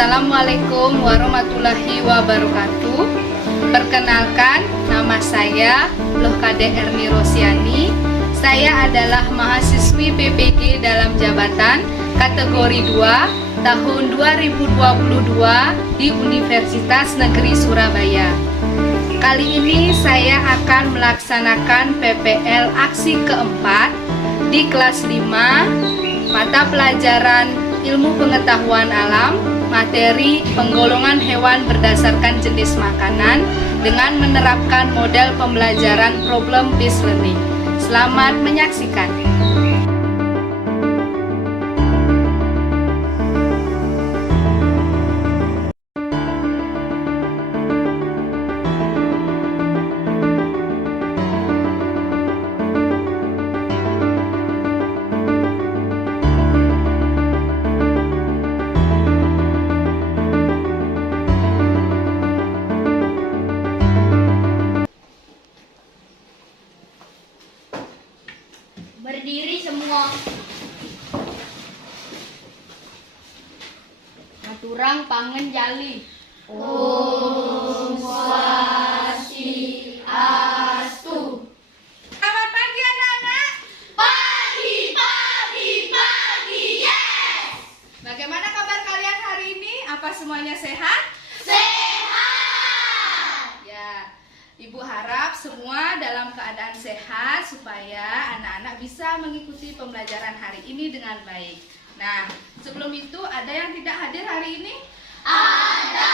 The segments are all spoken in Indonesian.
Assalamualaikum warahmatullahi wabarakatuh. Perkenalkan, nama saya Loh Kade Erni Rosiani. Saya adalah mahasiswi PPG dalam jabatan kategori 2 tahun 2022 di Universitas Negeri Surabaya. Kali ini saya akan melaksanakan PPL aksi keempat di kelas 5 mata pelajaran Ilmu Pengetahuan Alam, materi penggolongan hewan berdasarkan jenis makanan dengan menerapkan model pembelajaran problem based learning. Selamat menyaksikan. Berdiri semua. Maturang pangen jali. Om Swastiastu. Selamat pagi anak-anak. Pagi, yes. Bagaimana kabar kalian hari ini? Apa semuanya sehat? Sehat. Ya, Ibu harap semua dalam keadaan sehat supaya anak-anak bisa mengikuti pembelajaran hari ini dengan baik. Nah, sebelum itu ada yang tidak hadir hari ini? Ada.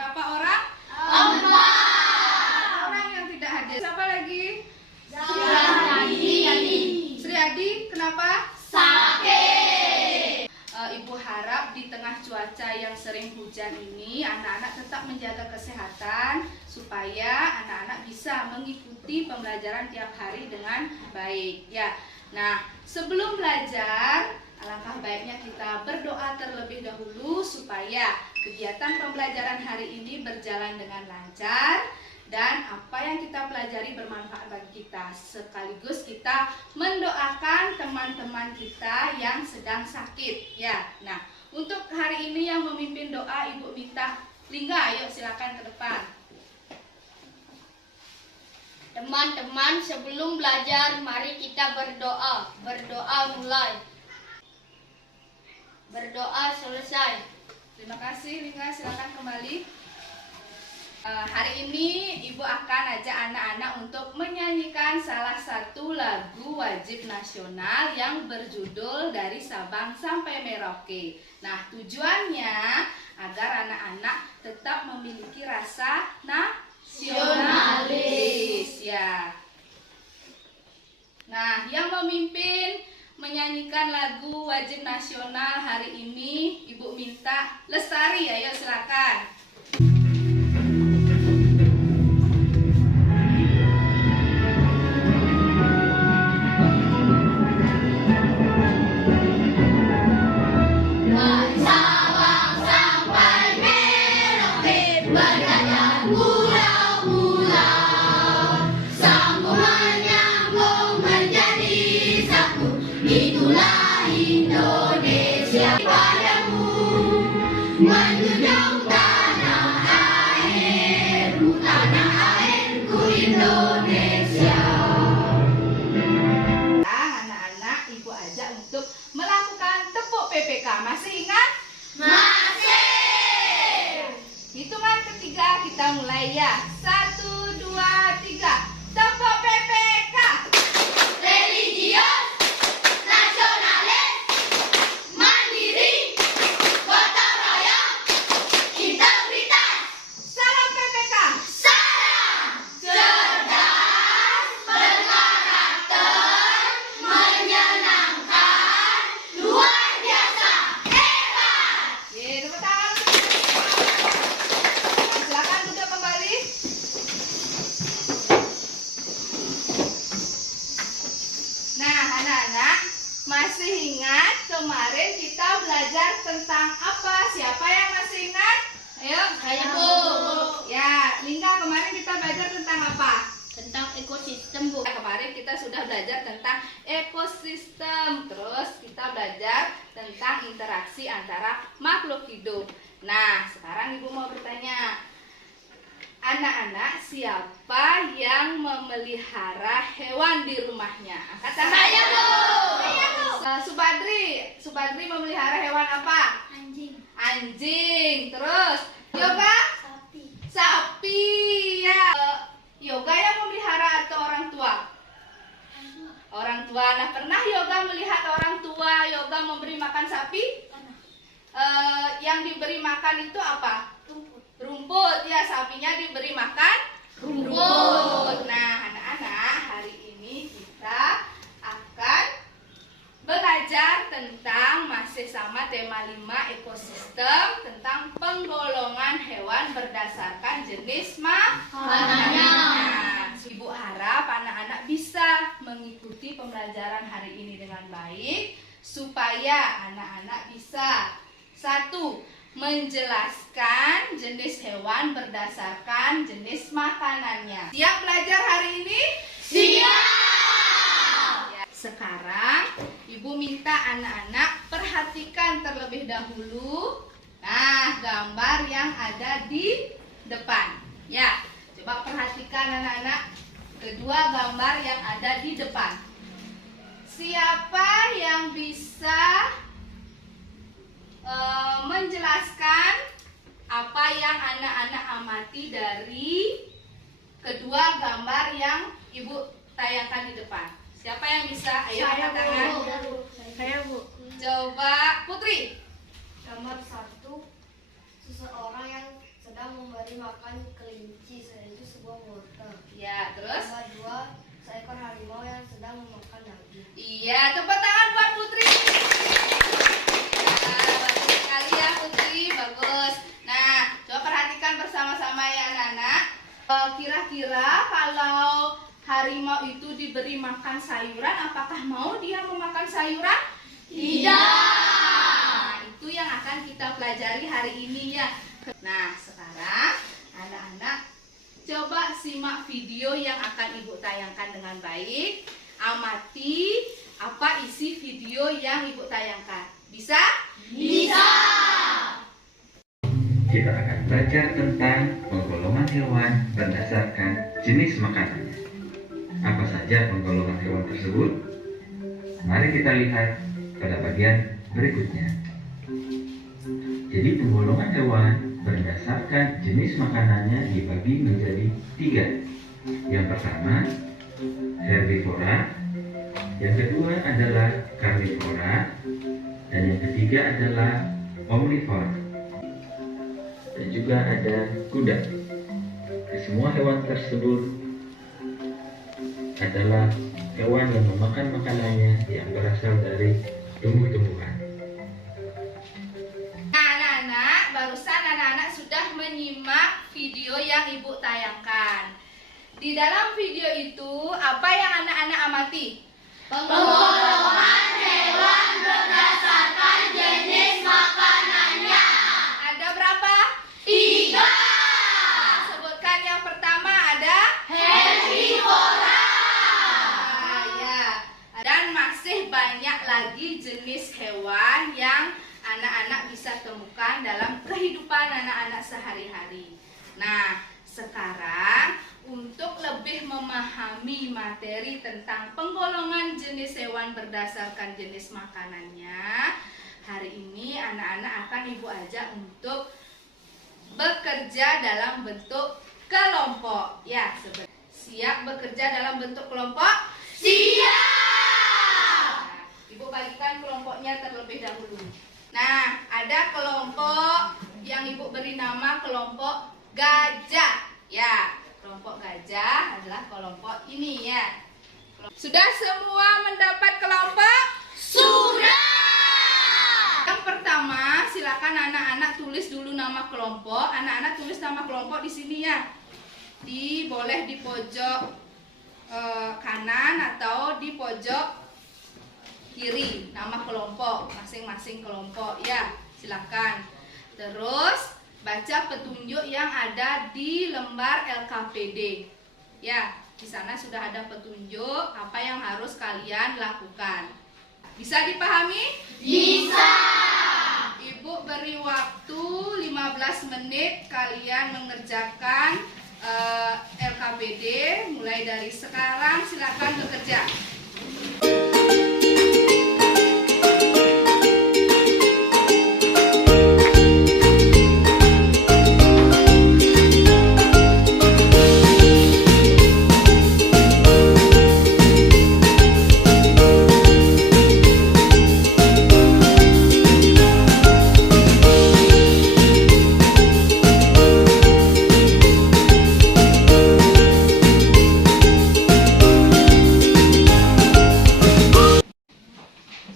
Berapa orang? 4. Orang yang tidak hadir. Siapa lagi? Sri Adi, kenapa? Sakit. Ibu harap di tengah cuaca yang sering hujan ini anak-anak tetap menjaga kesehatan supaya anak-anak bisa mengikuti pembelajaran tiap hari dengan baik ya. Nah, sebelum belajar alangkah baiknya kita berdoa terlebih dahulu supaya kegiatan pembelajaran hari ini berjalan dengan lancar dan apa yang kita pelajari bermanfaat bagi kita. Sekaligus kita mendoakan teman-teman kita yang sedang sakit ya. Nah, untuk hari ini yang memimpin doa Ibu minta Lingga, ayo silakan ke depan. Teman-teman, sebelum belajar mari kita berdoa. Berdoa mulai. Berdoa selesai. Terima kasih Lingga, silakan kembali. Hari ini Ibu akan ajak anak-anak untuk menyanyikan salah satu lagu wajib nasional yang berjudul Dari Sabang Sampai Merauke. Nah, tujuannya agar anak-anak tetap memiliki rasa nasionalis ya. Nah, yang memimpin menyanyikan lagu wajib nasional hari ini Ibu minta Lestari, ayo silakan. Itulah Indonesia padamu, menjunjung tanah airmu, tanah airku Indonesia. Anak-anak Ibu ajak untuk melakukan tepuk PPK. Masih ingat? Masih. Hitungan ketiga kita mulai ya. 1, 2, 3. Tepuk PPK. Religius, nasionalis, mandiri, gotong royong, integritas. Salam PPK. Salam. Cerdas, berkarakter, menyenangkan, luar biasa, hebat. Ye, tepuk tangan. Silakan duduk kembali. kemarin kita sudah belajar tentang ekosistem. Terus kita belajar tentang interaksi antara makhluk hidup. Nah, sekarang Ibu mau bertanya. Anak-anak, siapa yang memelihara hewan di rumahnya? Angkat tangan. Saya, Bu. Subadri memelihara hewan apa? Anjing. Anjing. Terus, Yoga? Sapi. Ya. Yoga yang memelihara atau orang tua? Orang tua. Nah, pernah Yoga melihat orang tua Yoga memberi makan sapi? Yang diberi makan itu apa? Rumput. Ya, sapinya diberi makan rumput. Nah, anak-anak, hari ini kita akan belajar tentang, masih sama tema 5 ekosistem, tentang penggolongan hewan berdasarkan jenis makanannya. Nah, Ibu harap anak-anak bisa mengikuti pembelajaran hari ini dengan baik supaya anak-anak bisa 1. Menjelaskan jenis hewan berdasarkan jenis makanannya. Siap belajar hari ini? Siap. Ya. Sekarang Ibu minta anak-anak perhatikan terlebih dahulu. Nah, gambar yang ada di depan. Ya, coba perhatikan anak-anak. Kedua gambar yang ada di depan. Siapa yang bisa menjelaskan apa yang anak-anak amati dari kedua gambar yang Ibu tayangkan di depan? Siapa yang bisa? Ayo angkat tangan. Saya, Bu. Coba Putri. Gambar 1, seseorang yang sedang memberi makan kelinci, yaitu sebuah wortel. Ya, terus? Gambar 2, seekor harimau yang sedang memakan daging. Iya, tepuk tangan buat Putri. Nah, bagus sekali ya Putri, bagus. Nah, coba perhatikan bersama-sama ya anak-anak. Kira-kira kalau harimau itu diberi makan sayuran, apakah mau dia memakan sayuran? Tidak. Nah, itu yang akan kita pelajari hari ini ya. Nah, sekarang anak-anak coba simak video yang akan Ibu tayangkan dengan baik. Amati apa isi video yang Ibu tayangkan. Bisa? Bisa. Kita akan belajar tentang penggolongan hewan berdasarkan jenis makanannya. Apa saja penggolongan hewan tersebut? Mari kita lihat pada bagian berikutnya. Jadi penggolongan hewan berdasarkan jenis makanannya dibagi menjadi 3. Yang pertama, herbivora. Yang kedua adalah karnivora. Dan yang ketiga adalah omnivora. Dan juga ada kuda. Semua hewan tersebut adalah hewan yang memakan makanannya yang berasal dari tumbuh-tumbuhan. Nah, anak-anak, barusan anak-anak sudah menyimak video yang Ibu tayangkan. Di dalam video itu, apa yang anak-anak amati? Penggolongan hewan berdasarkan jenis makanannya. Ada berapa? 3. Sebutkan yang pertama ada Herbivora. ya. Dan masih banyak lagi jenis hewan yang anak-anak bisa temukan dalam kehidupan anak-anak sehari-hari. Nah, sekarang untuk lebih memahami materi tentang penggolongan jenis hewan berdasarkan jenis makanannya, hari ini anak-anak akan Ibu ajak untuk bekerja dalam bentuk kelompok. Ya, siap bekerja dalam bentuk kelompok? Siap. Nah, Ibu bagikan kelompoknya terlebih dahulu. Nah, ada kelompok yang Ibu beri nama kelompok gajah. Ya, kelompok gajah adalah kelompok ini ya. Sudah semua mendapat kelompok? Sudah. Yang pertama, silakan anak-anak tulis dulu nama kelompok. Anak-anak tulis nama kelompok di sini ya. Boleh di pojok kanan atau di pojok kiri nama kelompok, masing-masing kelompok ya. Silakan. Terus baca petunjuk yang ada di lembar LKPD. Ya, Di sana sudah ada petunjuk apa yang harus kalian lakukan. Bisa dipahami? Bisa. Ibu beri waktu 15 menit kalian mengerjakan LKPD. Mulai dari sekarang silakan bekerja.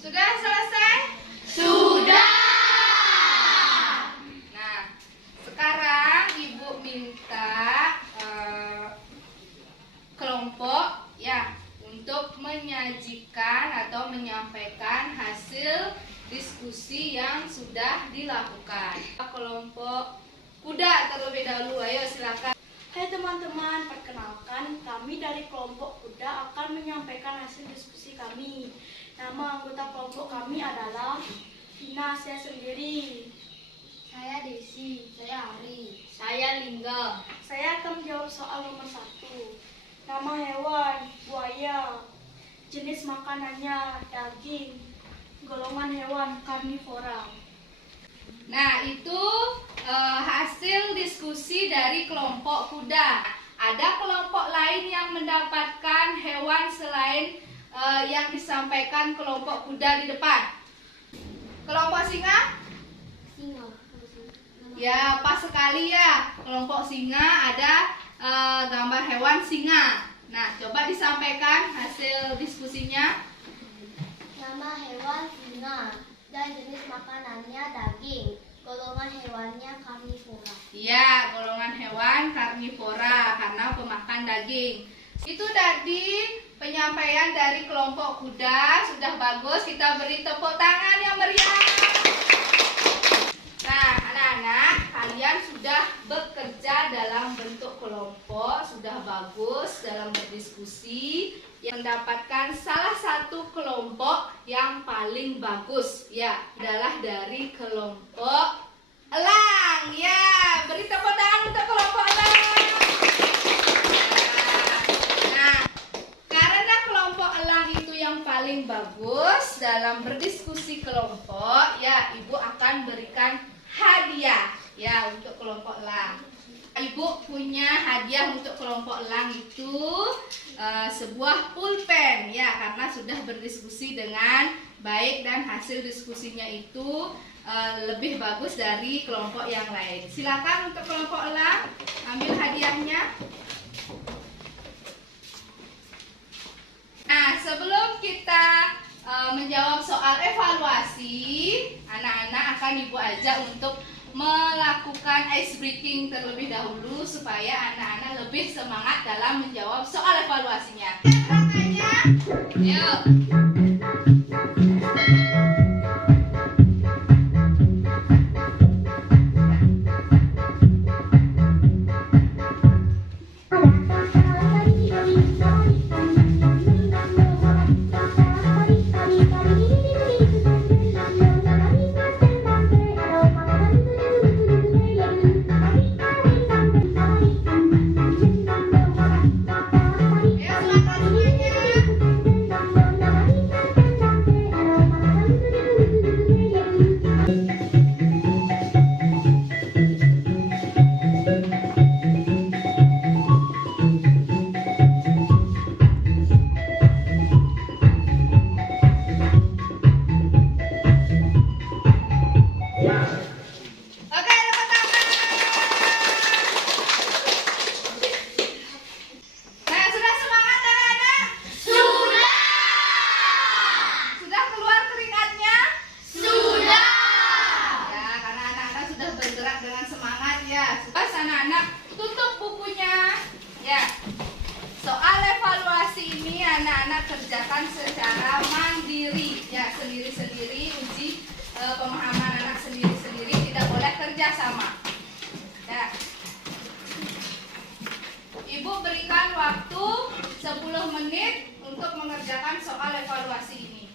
Sudah selesai? Sudah. Nah, sekarang Ibu minta kelompok ya untuk menyajikan atau menyampaikan hasil diskusi yang sudah dilakukan. Kelompok kuda terlebih dahulu, ayo silakan. Hai teman-teman, perkenalkan kami dari kelompok kuda akan menyampaikan hasil diskusi kami. Nama anggota kelompok kami adalah Vina, saya sendiri. Saya Desi, saya Ari, saya Lingga. Saya akan menjawab soal nomor 1. Nama hewan, buaya. Jenis makanannya, daging. Golongan hewan, karnivora. Nah, itu hasil diskusi dari kelompok kuda. Ada kelompok lain yang mendapatkan hewan selain yang disampaikan kelompok kuda di depan. Kelompok singa? Singa. Ya, pas sekali ya. Kelompok singa ada gambar hewan singa. Nah, coba disampaikan hasil diskusinya. Nama hewan singa dan jenis makanannya daging. Golongan hewannya karnivora. Iya, golongan hewan karnivora karena pemakan daging. Itu tadi penyampaian dari kelompok kuda. Sudah bagus, kita beri tepuk tangan yang meriah. Nah, anak-anak, kalian sudah bekerja dalam bentuk kelompok, sudah bagus dalam berdiskusi. Yang mendapatkan salah satu kelompok yang paling bagus ya adalah dari kelompok elang. Ya, beri tepuk tangan untuk kelompok elang. Nah, karena kelompok elang itu yang paling bagus dalam berdiskusi kelompok, ya Ibu akan berikan hadiah ya untuk kelompok elang. Ibu punya hadiah untuk kelompok elang itu sebuah pulpen ya, karena sudah berdiskusi dengan baik dan hasil diskusinya itu lebih bagus dari kelompok yang lain. Silakan untuk kelompok elang ambil hadiahnya. Nah, sebelum kita menjawab soal evaluasi, anak-anak akan Ibu ajak untuk melakukan ice breaking terlebih dahulu supaya anak-anak lebih semangat dalam menjawab soal evaluasinya. Rangkanya, yuk. Ibu berikan waktu 10 menit untuk mengerjakan soal evaluasi ini.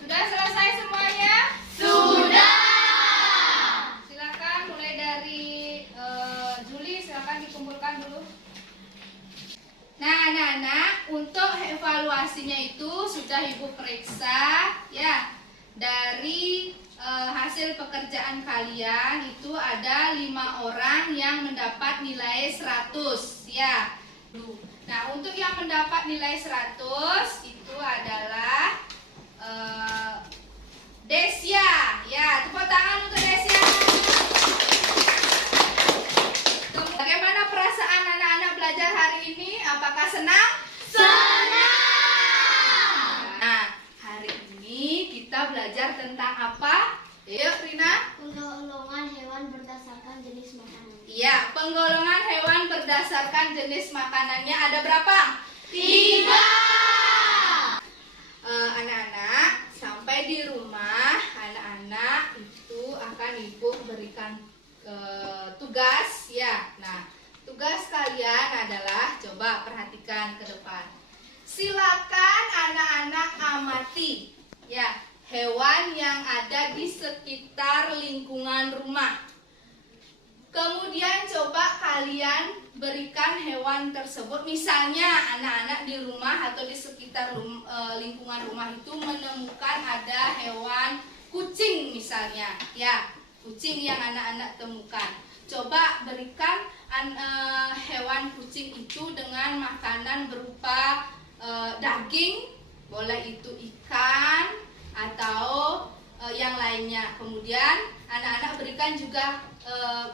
Sudah selesai semuanya? Sudah. Silakan mulai dari Juli, silakan dikumpulkan dulu. Nah, anak-anak, untuk evaluasinya itu sudah Ibu periksa ya. Dari hasil pekerjaan kalian itu ada 5 orang yang mendapat nilai 100 ya. Nah, untuk yang mendapat nilai 100 itu adalah Desya. Ya, tepuk tangan untuk Desya. Bagaimana perasaan anak-anak belajar hari ini? Apakah senang? Senang. Nah, hari ini kita belajar tentang apa? Yuk, Rina. Penggolongan hewan berdasarkan jenis makanan. Iya, penggolongan hewan berdasarkan jenis makanannya ada berapa? 3. Anak-anak, sampai di rumah, anak-anak itu akan Ibu berikan tugas ya. Nah, tugas kalian adalah, coba perhatikan ke depan. Silakan anak-anak amati ya hewan yang ada di sekitar lingkungan rumah. Kemudian coba kalian berikan hewan tersebut. Misalnya anak-anak di rumah atau di sekitar lingkungan rumah itu menemukan ada hewan kucing misalnya ya, kucing yang anak-anak temukan. Coba berikan hewan kucing itu dengan makanan berupa daging, boleh itu ikan atau yang lainnya. Kemudian anak-anak berikan juga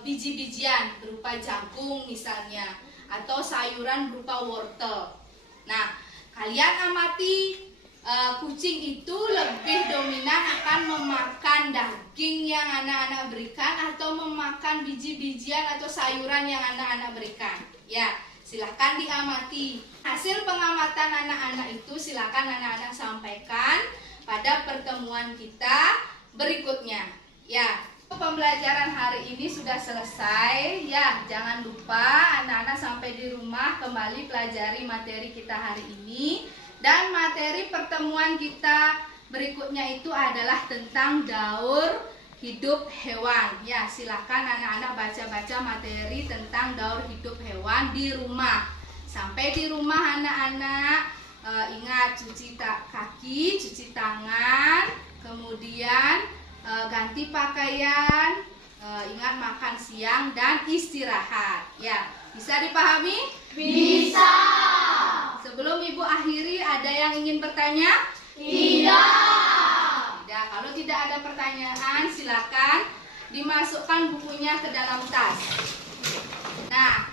biji-bijian berupa jagung misalnya, atau sayuran berupa wortel. Nah, kalian amati kucing itu lebih dominan akan memakan daging yang anak-anak berikan atau memakan biji-bijian atau sayuran yang anak-anak berikan. Ya, silahkan diamati. Hasil pengamatan anak-anak itu silahkan anak-anak sampaikan pada pertemuan kita berikutnya. Ya, pembelajaran hari ini sudah selesai. Ya, jangan lupa anak-anak sampai di rumah kembali pelajari materi kita hari ini. Dan materi pertemuan kita berikutnya itu adalah tentang daur hidup hewan. Ya, silakan anak-anak baca-baca materi tentang daur hidup hewan di rumah. Sampai di rumah anak-anak ingat cuci kaki, cuci tangan, kemudian ganti pakaian, ingat makan siang dan istirahat. Ya, bisa dipahami? Bisa. Sebelum Ibu akhiri, ada yang ingin bertanya? Tidak. Tidak. Kalau tidak ada pertanyaan, silakan dimasukkan bukunya ke dalam tas. Nah,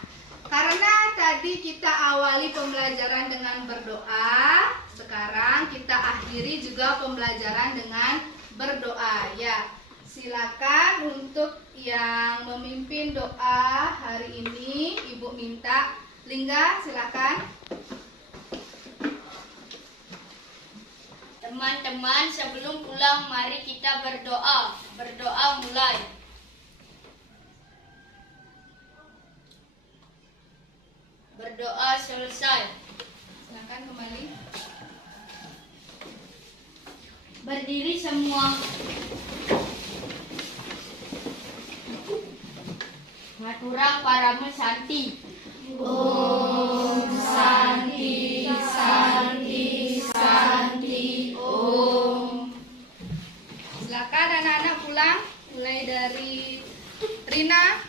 karena tadi kita awali pembelajaran dengan berdoa, sekarang kita akhiri juga pembelajaran dengan berdoa. Ya, silakan untuk yang memimpin doa hari ini, Ibu minta Lingga, silakan. Teman-teman, sebelum pulang mari kita berdoa. Berdoa mulai. Berdoa selesai. Silakan kembali. Berdiri semua. Maturang paramu santi. Om Santi Santi Santi Om. Silakan anak-anak pulang, mulai dari Rina.